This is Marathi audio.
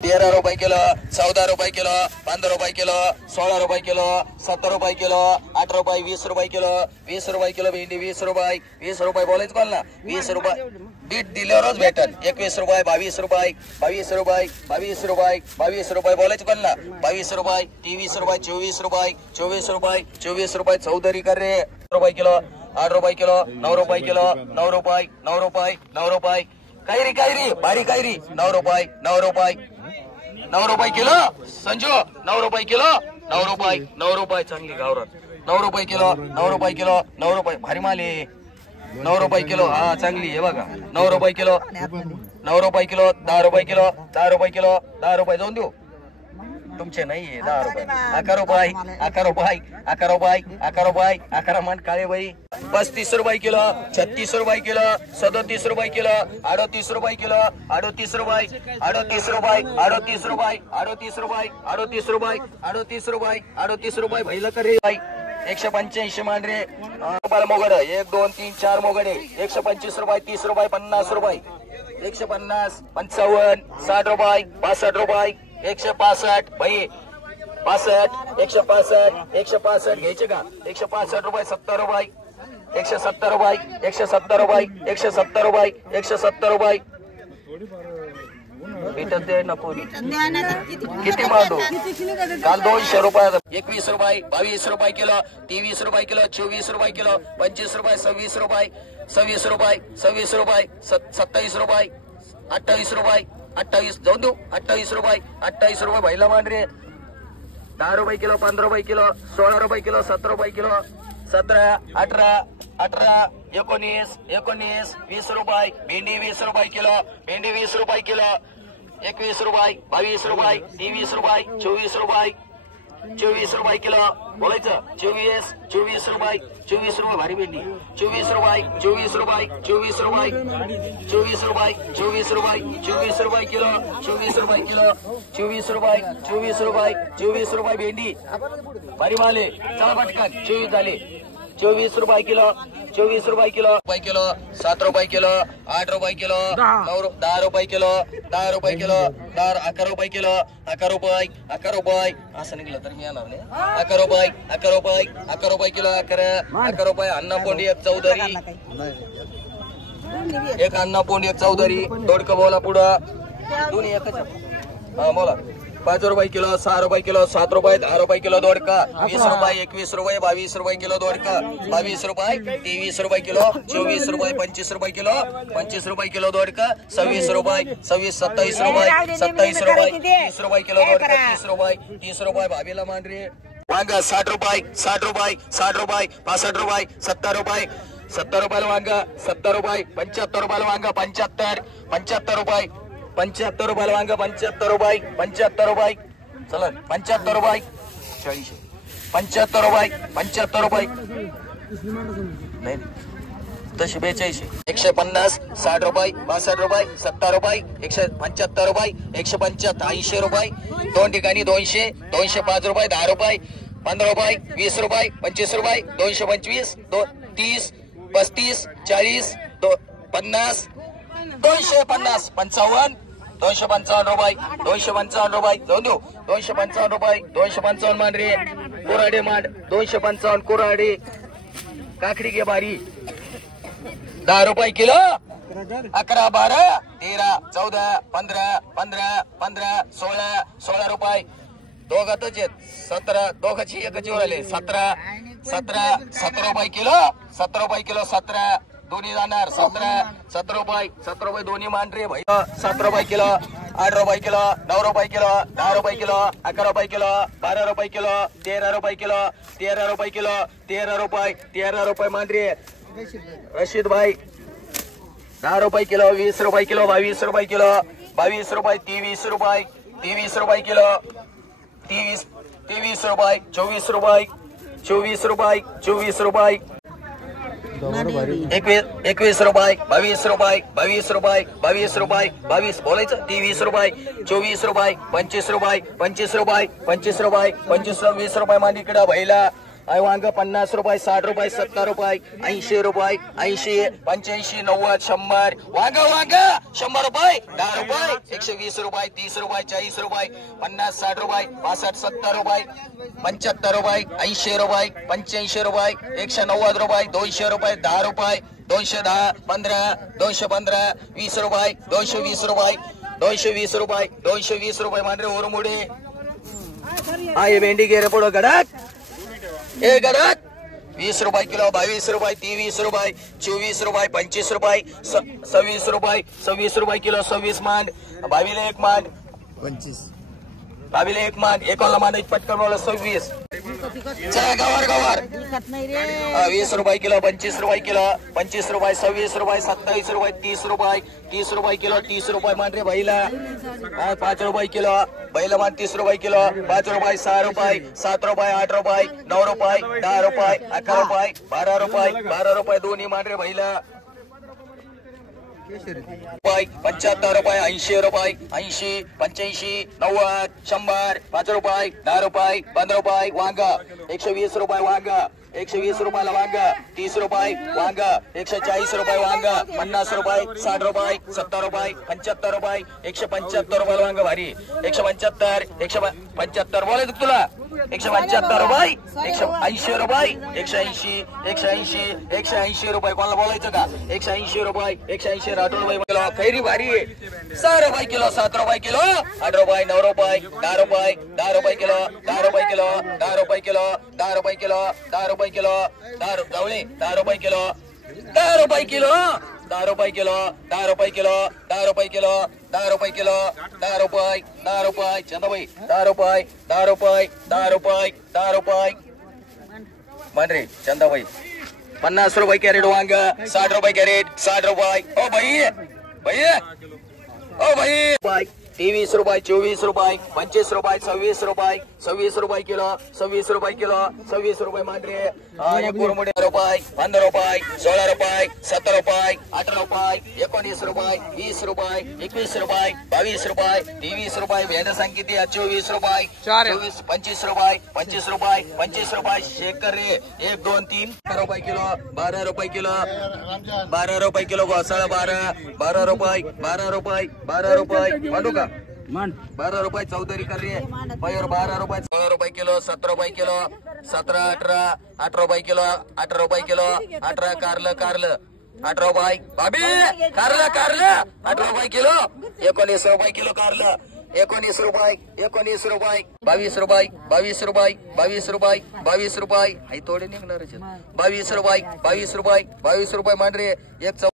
13 रुपये किलो, 14 रुपये किलो, 15 रुपये किलो, 16 रुपये किलो, 17 रुपये किलो, 8 रुपये, 20 रुपये किलो, 20 रुपये किलो भेंडी, 20 रुपये, 20 रुपये बोलायचं कोण ना, 20 रुपये बीट दिल्यावरच भेटल. 21 रुपये, 22 रुपये, 22 रुपये, 22 रुपये, 22 रुपये बोलायचं कोण ना, 22 रुपये, 23 रुपये, 24 रुपये, 24 रुपये, 24 रुपये चौधरी कर रे. रुपये किलो, 8 रुपये किलो, 9 रुपये किलो, 9 रुपये, 9 रुपये, 9 रुपये. कैरी कैरी बारी कैरी 9 रुपये, 9 रुपये, 9 रुपये किलो. संजू 9 रुपये किलो, 9 रुपये, 9 रुपये चांगली गावरान. 9 रुपये किलो, 9 रुपये किलो, 9 रुपये भारी माले. 9 रुपये किलो हा चांगली आहे बघा. 9 रुपये किलो, 9 रुपये किलो, 10 रुपये किलो, 10 रुपये किलो, 10 रुपये जाऊन देऊ तुमचे नाहीये. 10 रुपये, 11 रुपये, 11 रुपये, 11 रुपये, 11 रुपये, 11 मन काळे बाई. 35 रुपये किलो, 36 रुपये किलो, 37 रुपये किलो, 38 रुपये किलो, 38 रुपये, 38 रुपये, 38 रुपये, 38 रुपये, 38 रुपये, 38 रुपये, 38 रुपये भैला करे. 185 मांडरे रुपयाला मोगड. 1 2 3 4 मोगडे. 125 रुपये, 30 रुपये, 50 रुपये, 150, 55, 60 रुपये, 62 रुपये, 165 भाई 65, 165, 165 घ्यायचे का. 165 रुपये, 70 रुपये, 170 रुपये, 170 रुपये, 170 रुपये, 170 रुपये भेटत ते नको किती मांडू काल 200 रुपये. 21 रुपये, 22 रुपये किलो, 23 रुपये किलो, 24 रुपये किलो, 25 रुपये, 26 रुपये, 26 रुपये, 26 रुपये, 27 रुपये, 28 रुपये, 28 जाऊन देऊ. 28 रुपये, 28 रुपये भैला मांडरे. 10 रुपये किलो, 15 रुपये किलो, 16 रुपये किलो, 17 रुपये किलो, 17, 18, 18, 19, 19, 20 रुपये भेंडी. 20 रुपये किलो भेंडी, 20 रुपये किलो. 21 रुपये, 22 रुपये, 23 रुपये, 24 रुपये, 24 रुपये किलो बोलायचं. 24, 24 रुपये, 24 रुपये भारी भेंडी. 24 रुपये, 24 रुपये, 24 रुपये, 24 रुपये, 24 रुपये, 24 रुपये किलो, 24 रुपये किलो, 24 रुपये, 24 रुपये, 24 रुपये भेंडी भारी माले. चला पटकन 24 झाले. 24 रुपये किलो, 24 रुपये किलो, 7 रुपये किलो, 8 रुपये किलो, 10 रुपये किलो, 10 रुपये किलो, 11 रुपये किलो, 11 रुपये, 11 रुपये असं निघलं तर मी येणार नाही. 11 रुपये, 11 रुपये, 11 रुपये किलो, 11 रुपये. अन्नपोंडी एक चौधरी, एक अन्नपोंडी एक चौधरी. दोडकं बोला पुढं दोन्ही एकच हा बोला. 5 रुपये किलो, 6 रुपये किलो, 7 रुपये, 10 रुपये किलो दोडका. 20 रुपये, 21 रुपये, 22 रुपये किलो दोडका. 22 रुपये, 23 रुपये किलो, 24 रुपये, 25 रुपये किलो, 25 रुपये किलो दोडका. 26 रुपये, 26, 27 रुपये, 27 रुपये, 30 रुपये किलो दोडका. 30 रुपये, 30 रुपये भाभीला मांडरे. वांगा 60 रुपये, 60 रुपये, 60 रुपये, 65 रुपये, 70 रुपये, 70 रुपयाला वांगा. 70 रुपये, 75 रुपयाला वांगा. 75, 75 रुपये, 75 रुपयाला वांगा. 75 रुपये, 75 रुपये चला. 75 रुपये, 40, 75 रुपये, 75 रुपये नाही तशी 42, 150, 60 रुपये, 62 रुपये, 70 रुपये, 175 रुपये, 175, 80 रुपये. 2 ठिकाणी 200, 205 रुपये, 10 रुपये, 15 रुपये, 20 रुपये, 25 रुपये, 225, 30, 35, 40, 50, 250, 55, 255 रुपये, 255 रुपये जाऊन देऊ. 255 रुपये, 255 मांडरे. कोराडे मांड 255 कोराडे. काकडी घे बारी. 10 रुपये किलो. 11, 12, 13, 14, 15, 15, 15, 16, 16 रुपये दोघातच आहेत. 17 दोघाची एकच आले. 17, 17, 17 रुपये किलो. 17 रुपये किलो, 17 दोन्ही जाणार. 17, 17 रुपये, 17 रुपये दोन्ही मांडरे भाई. 7 रुपये किलो, 8 रुपये किलो, 9 रुपये किलो, 10 रुपये किलो, 11 रुपये किलो, 12 रुपये किलो, 13 रुपये किलो, 13 रुपये किलो, 13 रुपये, 13 रुपये मांडरे. रशीद भाई 10 रुपये किलो, 20 रुपये किलो, 22 रुपये किलो, 22 रुपये, 23 रुपये, 23 रुपये किलो, 23 रुपये, 24 रुपये, 24 रुपये, 24 रुपये. 21 रुपये, 22 रुपये, 22 रुपये, 22 रुपये, 22 बोलायचं. 23 रुपये, 24 रुपये, 25 रुपये, 25 रुपये, 25 रुपये, 25, 20 रुपये मांडीकडे भैला. आहे वांग 50 रुपये 60 रुपये 70 रुपये 80 रुपये 80 85 90 100 वांग 100 रुपये 10 रुपये 120 रुपये 30 रुपये 40 रुपये 50 60 रुपये 65 70 रुपये 75 रुपये 80 रुपये 85 रुपये 190 रुपये 200 रुपये 10 रुपये 210 15 215 20 रुपये 220 रुपये 220 रुपये 220 रुपये मांडरे ओरमुडे आहे भेंडी गेरे पुढं गडात ए गडात 20 रुपये किलो 22 रुपये 23 रुपये 24 रुपये 25 रुपये 26 रुपये 26 रुपये किलो 26 मांड 22 एक मांड 22 एक मांड एकोला मांड पटकन 26 गवर 20 रुपये किलो 25 रुपये किलो 25 रुपये 26 रुपये 27 रुपये 30 रुपये किलो 30 रुपये मान रे बैला 5 रुपये किलो बैला मान 30 रुपये किलो 5 रुपये 6 रुपये 7 रुपये 8 रुपये 9 रुपये 10 रुपये 11 रुपये 12 रुपये दोन्ही मान रे बैला 75 रुपये 80 रुपये 80 85 90 100 5 रुपये 10 रुपये 15 रुपये वांग 120 रुपये वांग 120 रुपयाला वांग 30 रुपये वांग 140 रुपये वांग 50 रुपये 60 रुपये 70 रुपये 75 रुपये 175 रुपयाला वांग भारी 175 175 बोलायचं तुला 175 रुपये 180 रुपये 180 रुपये कोणाला बोलायचं का 180 रुपये 180 राठोड रुपये किलो खैरी भारी आहे 6 रुपये किलो 7 रुपये किलो 8 रुपये 9 रुपये 10 रुपये 10 रुपये किलो 10 रुपये किलो 10 रुपये किलो 10 रुपये किलो 10 रुपये किलो 10 जावळे 10 रुपये किलो 10 रुपये किलो 10 रुपये किलो 10 रुपये किलो 10 रुपये किलो 10 रुपये किलो 10 रुपये चंदाबाई 10 रुपये 10 रुपये 10 रुपये 10 रुपये मान रे चंदाबाई 50 रुपये कॅरेट वांग 60 रुपये कॅरेट 60 रुपये ओ भाई ओ भाई 23 रुपये 24 रुपये 25 रुपये 26 रुपये 26 रुपये किलो 26 रुपये किलो 26 रुपये मान रे रुपये 15 रुपये 16 रुपये 17 रुपये 18 रुपये 19 रुपये 20 रुपये 21 रुपये 22 रुपये 23 रुपये भेंड सांगितली 24 रुपये 24 25 रुपये 25 रुपये 25 रुपये शेकर रे 1 2 3 रुपये किलो 12 रुपये किलो 12 रुपये किलो घोसाळा 12 रुपये 12 रुपये मांडू का 12 रुपये चौधरी कर रही है मयूर 12 रुपये 16 रुपये किलो 17 रुपये किलो 17 18 8 रुपये किलो 18 रुपये किलो 18 कारलं 8 रुपये भाभी कारलं 8 रुपये किलो 19 रुपये किलो कारलं 19 रुपये 22 रुपये 22 रुपये आई थोडे निघणार 22 रुपये मान रे 1